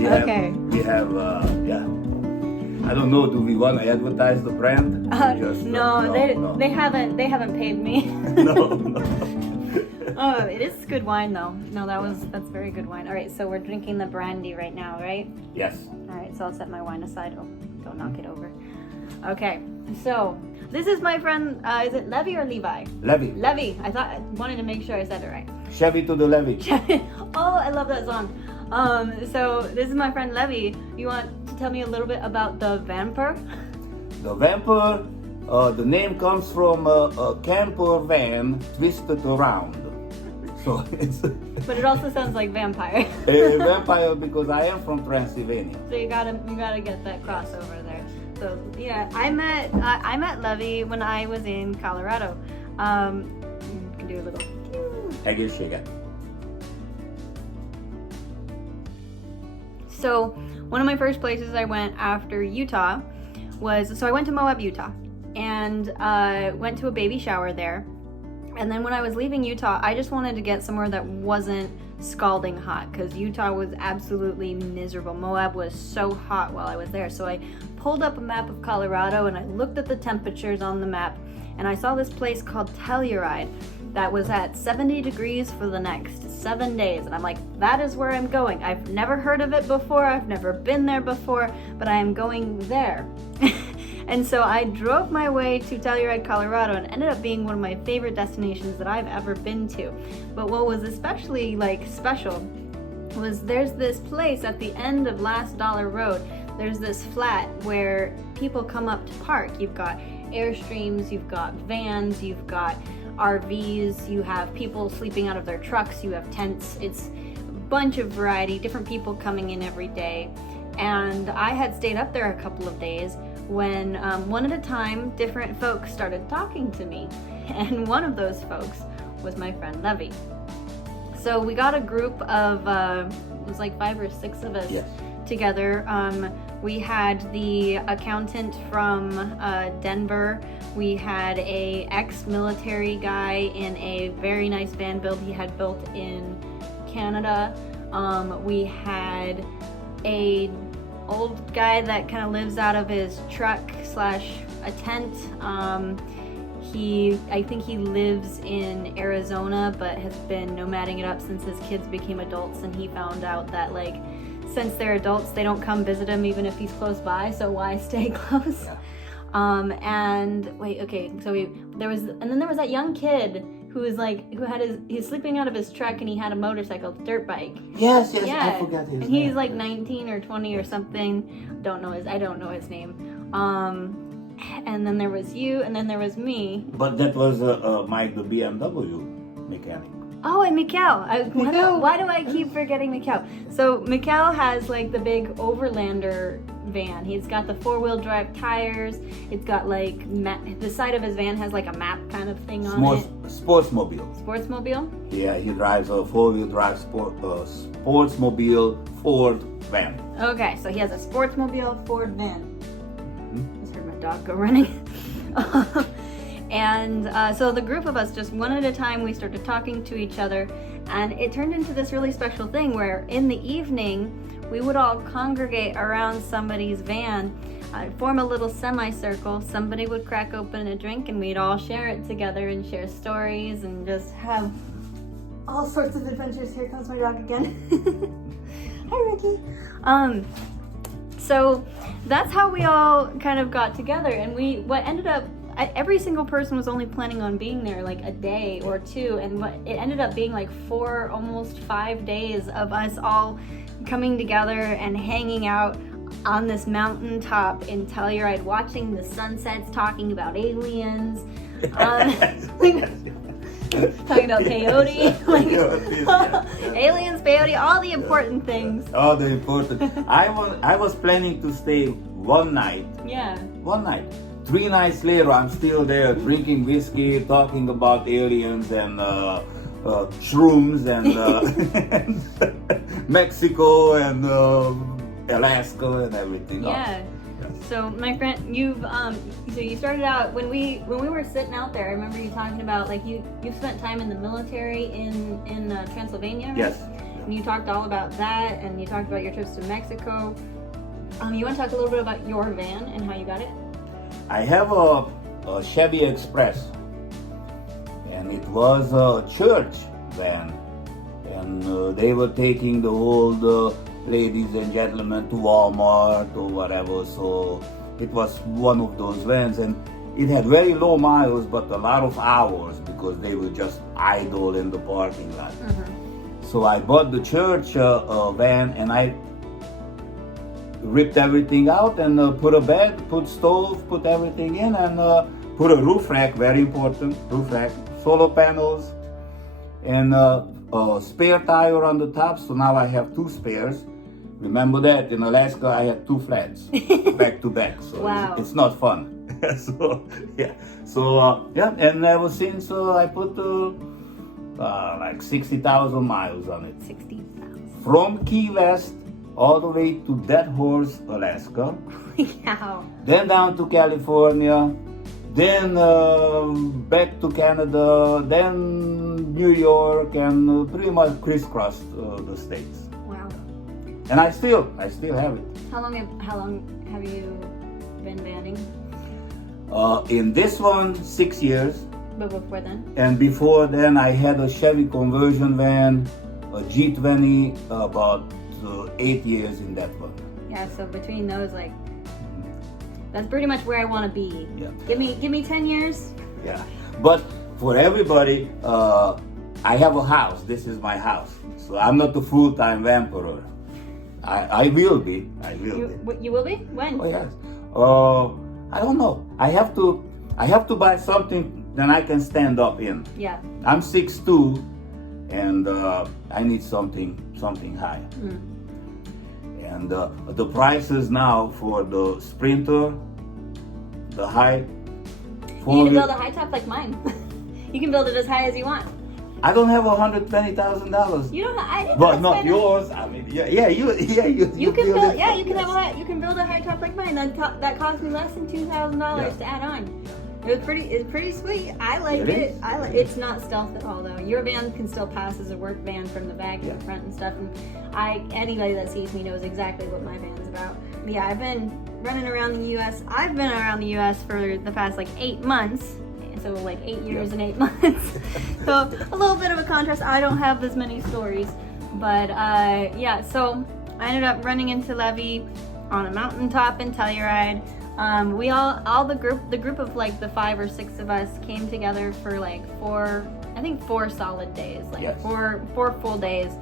Okay. We have, yeah. I don't know. Do we want to advertise the brand? No, they haven't paid me. No. Oh, it is good wine though. No, that's very good wine. All right, so we're drinking the brandy right now, right? Yes. All right, so I'll set my wine aside. Oh, don't knock it over. Okay, so this is my friend. Is it Levy or Levi? Levy. Levy. I wanted to make sure I said it right. Chevy to the Levy. Oh, I love that song. So this is my friend Levy. You want to tell me a little bit about the Vanlifer? The Vanlifer, the name comes from a camper van twisted around. So it's But it also sounds like vampire. a vampire because I am from Transylvania. So you gotta get that crossover there. So yeah, I met Levy when I was in Colorado. You can do a little. Egészséget. Sugar. So one of my first places I went after Utah was, so I went to Moab, Utah, and went to a baby shower there. And then when I was leaving Utah, I just wanted to get somewhere that wasn't scalding hot because Utah was absolutely miserable. Moab was so hot while I was there. So I pulled up a map of Colorado and I looked at the temperatures on the map, and I saw this place called Telluride that was at 70 degrees for the next 7 days. And I'm like, that is where I'm going. I've never heard of it before. I've never been there before, but I am going there. And so I drove my way to Telluride, Colorado, and ended up being one of my favorite destinations that I've ever been to. But what was especially special was there's this place at the end of Last Dollar Road. There's this flat where people come up to park. You've got Airstreams, you've got vans, you've got RVs, you have people sleeping out of their trucks, you have tents. It's a bunch of variety, different people coming in every day. And I had stayed up there a couple of days when one at a time different folks started talking to me, and one of those folks was my friend Levy. So we got a group of it was like 5 or 6 of us. Yes. Together. We had the accountant from Denver. We had a ex-military guy in a very nice van build he had built in Canada. We had a old guy that kind of lives out of his truck / a tent. I think he lives in Arizona but has been nomading it up since his kids became adults, and he found out that since they're adults they don't come visit him even if he's close by, so why stay close? Yeah. And wait, okay, so there was that young kid who was he's sleeping out of his truck, and he had a motorcycle, dirt bike. Yes, Yeah. I forgot his And name. he's 19 or 20 or something. I don't know his name. And then there was you, and then there was me. But that was Mike, the BMW mechanic. Oh, and Mikkel. Mikkel. Why do I keep forgetting Mikkel? So Mikkel has the big Overlander van. He's got the 4-wheel drive tires. It's got the side of his van has a map kind of thing on it. Sportsmobile. Sportsmobile? Yeah, he drives a 4-wheel drive sportsmobile Ford van. Okay, so he has a Sportsmobile Ford van. Just heard my dog go running. And so the group of us, just one at a time, we started talking to each other, and it turned into this really special thing where in the evening we would all congregate around somebody's van, form a little semicircle. Somebody would crack open a drink and we'd all share it together and share stories and just have all sorts of adventures. Here comes my dog again. Hi, Ricky. So that's how we all kind of got together, and every single person was only planning on being there a day or two, and it ended up being 4, almost 5 days of us all coming together and hanging out on this mountaintop in Telluride, watching the sunsets, talking about aliens, talking about peyote, aliens, peyote, all the important things. All the important. I was planning to stay one night. Yeah. One night. 3 nights later, I'm still there drinking whiskey, talking about aliens and shrooms and Mexico and Alaska and everything. Yeah. So my friend, so you started out when we were sitting out there. I remember you talking about you spent time in the military in Transylvania, right? Yes. and you talked all about that, and you talked about your trips to Mexico. You want to talk a little bit about your van and how you got it? I have a Chevy Express, and it was a church van, and they were taking the old ladies and gentlemen to Walmart or whatever, so it was one of those vans, and it had very low miles but a lot of hours because they were just idle in the parking lot. So I bought the church van, and I ripped everything out and put a bed, put stove, put everything in, and put a roof rack, very important, roof rack, solar panels, and a spare tire on the top, so now I have 2 spares. Remember that in Alaska I had 2 flats back to back, so wow. it's not fun. And ever since I put like 60,000 miles on it. 60,000. From Key West all the way to Dead Horse, Alaska. Yeah. Then down to California, then back to Canada, then New York, and pretty much crisscrossed the states. Wow. And I still have it. How long have you been vanning? In this one, 6 years. But before then? And before then, I had a Chevy conversion van, a G20, about 8 years in that one. Yeah, so between those, like, that's pretty much where I want to be. Yeah. Give me 10 years. Yeah, but for everybody, I have a house. This is my house, so I'm not a full-time vamperer. I will be. You will be? When? Oh yes. I don't know. I have to buy something that I can stand up in. Yeah. I'm 6'2", and I need something high. And the prices now for the Sprinter, the high. You need to build a high top like mine. You can build it as high as you want. I don't have $120,000. You don't. But not yours. I mean, you can build. Yeah, you can have you can build a high top like mine. That cost me less than $2,000 to add on. It's pretty sweet. I like it. It's not stealth at all though. Your van can still pass as a work van from the back and the front and stuff. And anybody that sees me knows exactly what my van's about. But yeah, I've been running around the U.S. I've been around the U.S. for the past like 8 months. So like 8 years and 8 months. So a little bit of a contrast. I don't have as many stories, but yeah. So I ended up running into Levy on a mountaintop in Telluride. We all the group of like the 5 or 6 of us came together for like 4 solid days, like yes. four full days,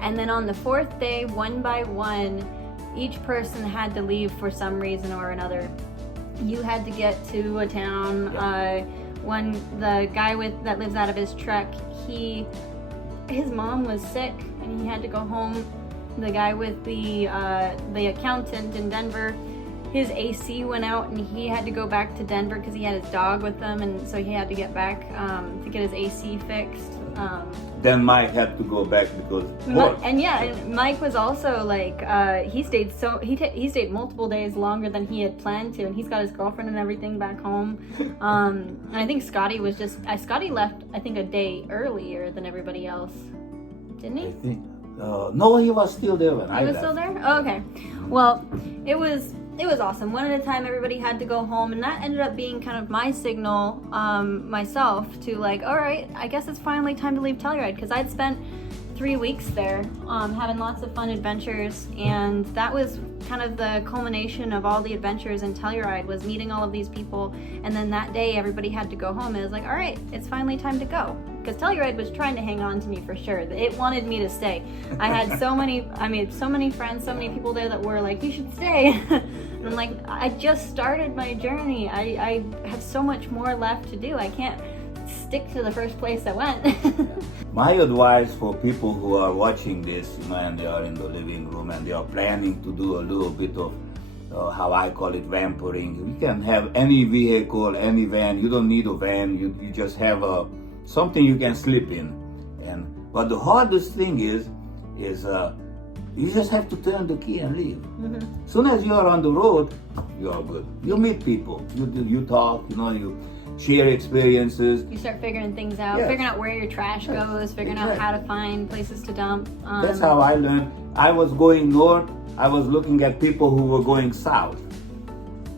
and then on the 4th day, one by one, each person had to leave for some reason or another. You had to get to a town. The guy that lives out of his truck, his mom was sick and he had to go home. The guy with the accountant in Denver, his AC went out and he had to go back to Denver because he had his dog with him, and so he had to get back to get his AC fixed. Then Mike had to go back because and Mike was also like he stayed multiple days longer than he had planned to, and he's got his girlfriend and everything back home. And I think Scotty left I think a day earlier than everybody else, didn't he? I think no, he was still there when I left. He was still there? Oh, okay. Well, it was awesome. One at a time, everybody had to go home, and that ended up being kind of my signal myself to like, all right, I guess it's finally time to leave Telluride, because I'd spent 3 weeks there having lots of fun adventures, and that was kind of the culmination of all the adventures in Telluride, was meeting all of these people. And then that day everybody had to go home, and it was like, all right, it's finally time to go, because Telluride was trying to hang on to me for sure. It wanted me to stay. I had so many friends, so many people there that were like, you should stay. And I'm like, I just started my journey. I have so much more left to do. I can't stick to the first place I went. My advice for people who are watching this, and they are in the living room and they are planning to do a little bit of how I call it, vampering. You can have any vehicle, any van. You don't need a van. You just have something you can sleep in. But the hardest thing is you just have to turn the key and leave. As soon as you are on the road, you are good. You meet people. You talk. share experiences. You start figuring things out, Yes. figuring out where your trash goes, figuring out how to find places to dump. That's how I learned. I was going north, I was looking at people who were going south.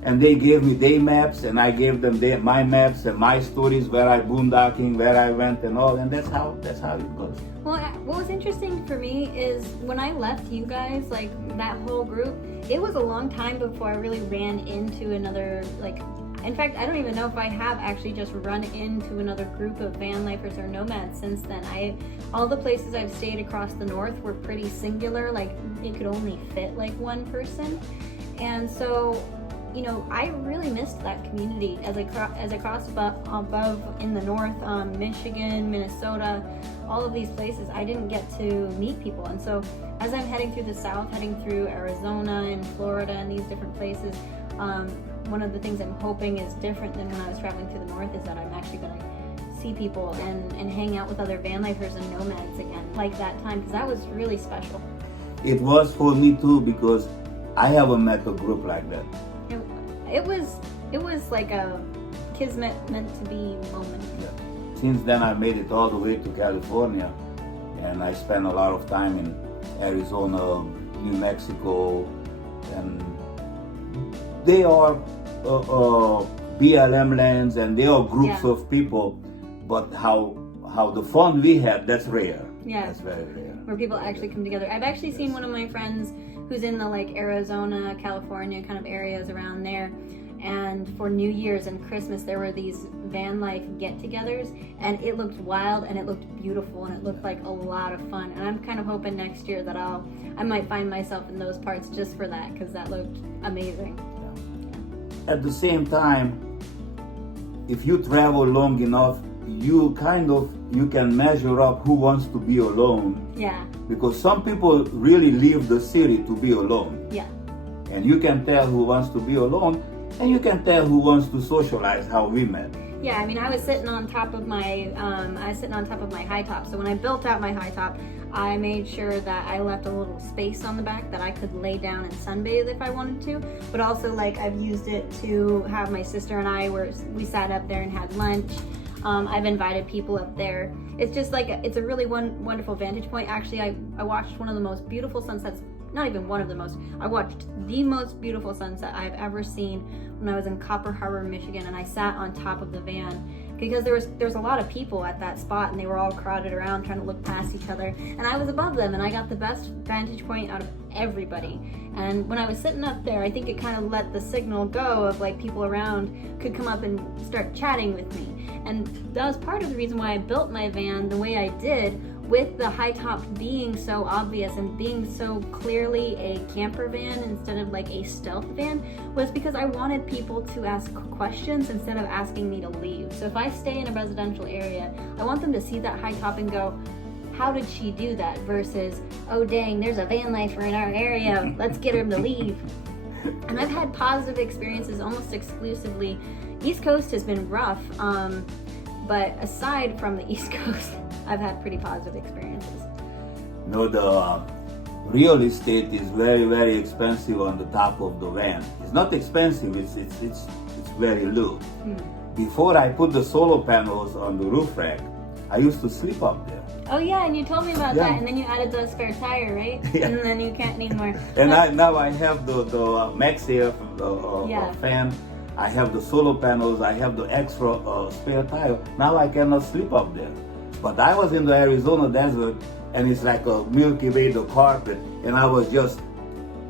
And they gave me their maps, and I gave them my maps and my stories, where I boondocking, where I went and all, and that's how it goes. Well, what was interesting for me is when I left you guys, like that whole group, it was a long time before I really ran into another, like, in fact, I don't even know if I have actually just run into another group of van lifers or nomads since then. All the places I've stayed across the north were pretty singular, like it could only fit like one person. And so, you know, I really missed that community as I crossed above in the north, Michigan, Minnesota, all of these places. I didn't get to meet people, and so as I'm heading through the south, heading through Arizona and Florida and these different places, one of the things I'm hoping is different than when I was traveling through the north is that I'm actually going to see people and hang out with other van lifers and nomads again, like that time, because that was really special. It was for me too, because I haven't met a group like that. It was like a kismet meant to be moment. Yeah. Since then, I made it all the way to California, and I spent a lot of time in Arizona, New Mexico, and they are BLM lands, and they are groups of people. But how the fun we had, that's rare. Yeah, that's very rare. Where people actually come together. I've actually seen one of my friends who's in the like Arizona, California kind of areas around there. And for New Year's and Christmas, there were these van life get-togethers, and it looked wild and it looked beautiful and it looked like a lot of fun. And I'm kind of hoping next year that I might find myself in those parts just for that, because that looked amazing. At the same time, if you travel long enough, you can measure up who wants to be alone. Yeah. Because some people really leave the city to be alone. Yeah. And you can tell who wants to be alone, and you can tell who wants to socialize, how we met. Yeah, I mean, I was sitting on top of my high top. So when I built out my high top, I made sure that I left a little space on the back that I could lay down and sunbathe if I wanted to. But also, like, I've used it to have my sister and I, we sat up there and had lunch. I've invited people up there. It's just like, it's a really wonderful vantage point. Actually, I watched one of the most beautiful sunsets, not even one of the most, I watched the most beautiful sunset I've ever seen when I was in Copper Harbor, Michigan, and I sat on top of the van because there's a lot of people at that spot, and they were all crowded around trying to look past each other, and I was above them, and I got the best vantage point out of everybody. And when I was sitting up there, I think it kind of let the signal go of like people around could come up and start chatting with me. And that was part of the reason why I built my van the way I did, with the high top being so obvious and being so clearly a camper van instead of like a stealth van, was because I wanted people to ask questions instead of asking me to leave. So if I stay in a residential area, I want them to see that high top and go, how did she do that? Versus, oh dang, there's a van lifer in our area, let's get him to leave. And I've had positive experiences almost exclusively. East Coast has been rough, but aside from the East Coast, I've had pretty positive experiences. No, the real estate is very, very expensive on the top of the van. It's not expensive, it's very low. Before I put the solar panels on the roof rack, I used to sleep up there. Oh yeah, and you told me about that, and then you added the spare tire, right? Yeah. And then you can't anymore. And now I have the MaxAir fan, I have the solar panels, I have the extra spare tire. Now I cannot sleep up there. But I was in the Arizona desert, and it's like a Milky Way, the carpet, and I was just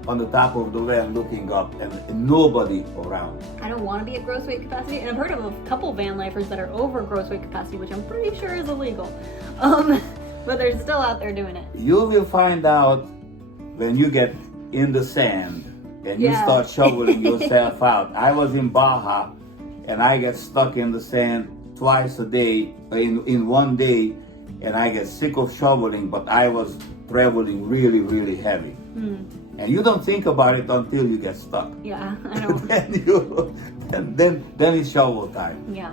on the top of the van looking up, and nobody around. I don't want to be at gross weight capacity, and I've heard of a couple van lifers that are over gross weight capacity, which I'm pretty sure is illegal. But they're still out there doing it. You will find out when you get in the sand and you start shoveling yourself out. I was in Baja, and I get stuck in the sand twice a day, in one day, and I get sick of shoveling, but I was traveling really, really heavy. And you don't think about it until you get stuck. Yeah, I know. then it's shovel time. Yeah.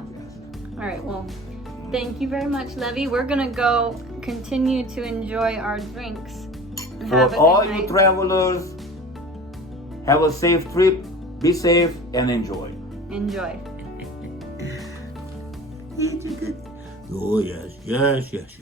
All right, well, thank you very much, Levy. We're gonna go continue to enjoy our drinks. And have a For good all night. you travelers, have a safe trip, be safe, and enjoy. Enjoy. It's a good. Oh yes, yes, yes, yes.